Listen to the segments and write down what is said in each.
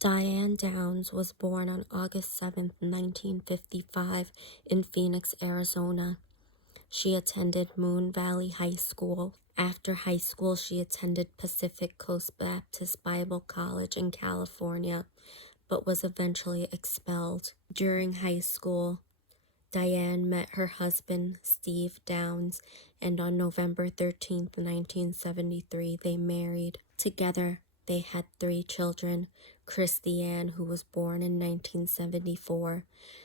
Diane Downs was born on August 7, 1955, in Phoenix, Arizona. She attended Moon Valley High School. After high school, she attended Pacific Coast Baptist Bible College in California, but was eventually expelled. During high school, Diane met her husband, Steve Downs, and on November 13, 1973, they married. Together, they had 3 children: Christy Ann, who was born in 1974,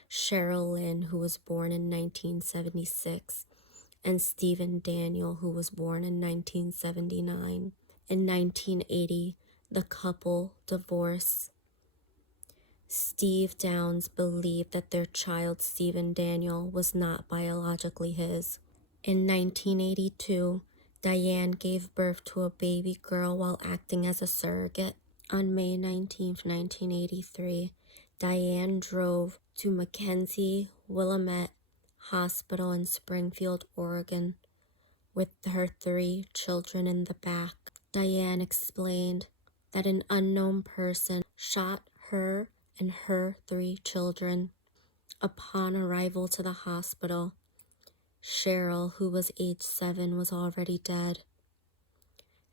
Cheryl Lynn, who was born in 1976, and Stephen Daniel, who was born in 1979. In 1980, the couple divorced. Steve Downs believed that their child, Stephen Daniel, was not biologically his. In 1982, Diane gave birth to a baby girl while acting as a surrogate. On May 19, 1983, Diane drove to Mackenzie Willamette Hospital in Springfield, Oregon, with her 3 children in the back. Diane explained that an unknown person shot her and her 3 children. Upon arrival to the hospital, Cheryl, who was age 7, was already dead,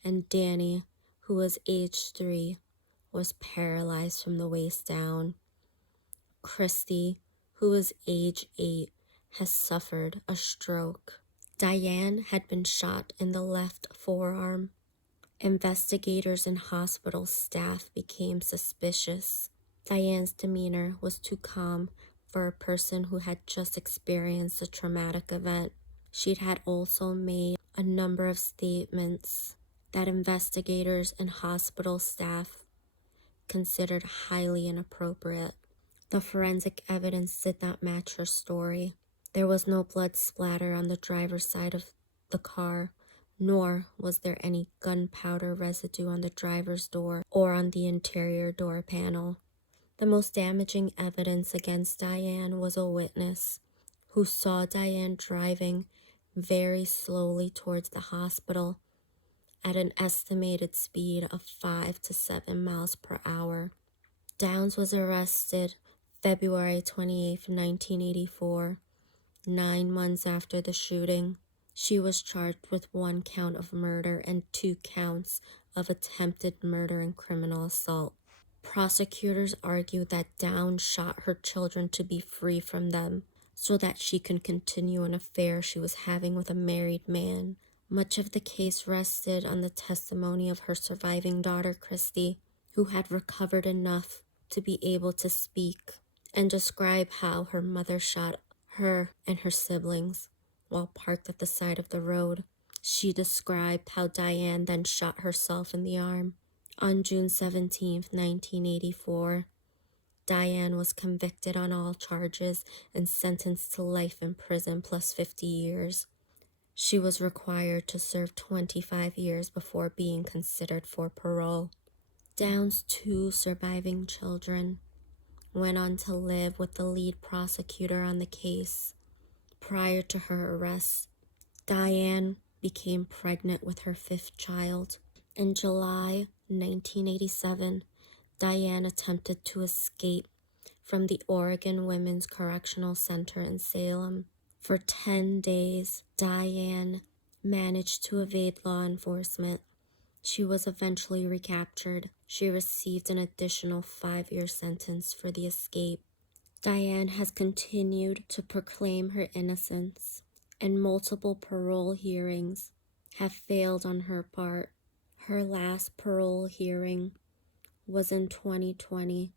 and Danny, who was age 3, was paralyzed from the waist down. Christy, who was age 8, has suffered a stroke. Diane had been shot in the left forearm. Investigators and hospital staff became suspicious. Diane's demeanor was too calm for a person who had just experienced a traumatic event. She had also made a number of statements that investigators and hospital staff considered highly inappropriate. The forensic evidence did not match her story. There was no blood splatter on the driver's side of the car, nor was there any gunpowder residue on the driver's door or on the interior door panel. The most damaging evidence against Diane was a witness who saw Diane driving very slowly towards the hospital at an estimated speed of 5 to 7 miles per hour. Downs was arrested February 28, 1984, 9 months after the shooting. She was charged with 1 count of murder and 2 counts of attempted murder and criminal assault. Prosecutors argued that Downs shot her children to be free from them so that she could continue an affair she was having with a married man. Much of the case rested on the testimony of her surviving daughter, Christy, who had recovered enough to be able to speak and describe how her mother shot her and her siblings while parked at the side of the road. She described how Diane then shot herself in the arm. On June 17, 1984, Diane was convicted on all charges and sentenced to life in prison plus 50 years. She was required to serve 25 years before being considered for parole. Downs' 2 surviving children went on to live with the lead prosecutor on the case. Prior to her arrest, Diane became pregnant with her 5th child. In July 1987, Diane attempted to escape from the Oregon Women's Correctional Center in Salem. For 10 days, Diane managed to evade law enforcement. She was eventually recaptured. She received an additional 5-year sentence for the escape. Diane has continued to proclaim her innocence, and multiple parole hearings have failed on her part. Her last parole hearing was in 2020,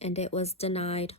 and it was denied.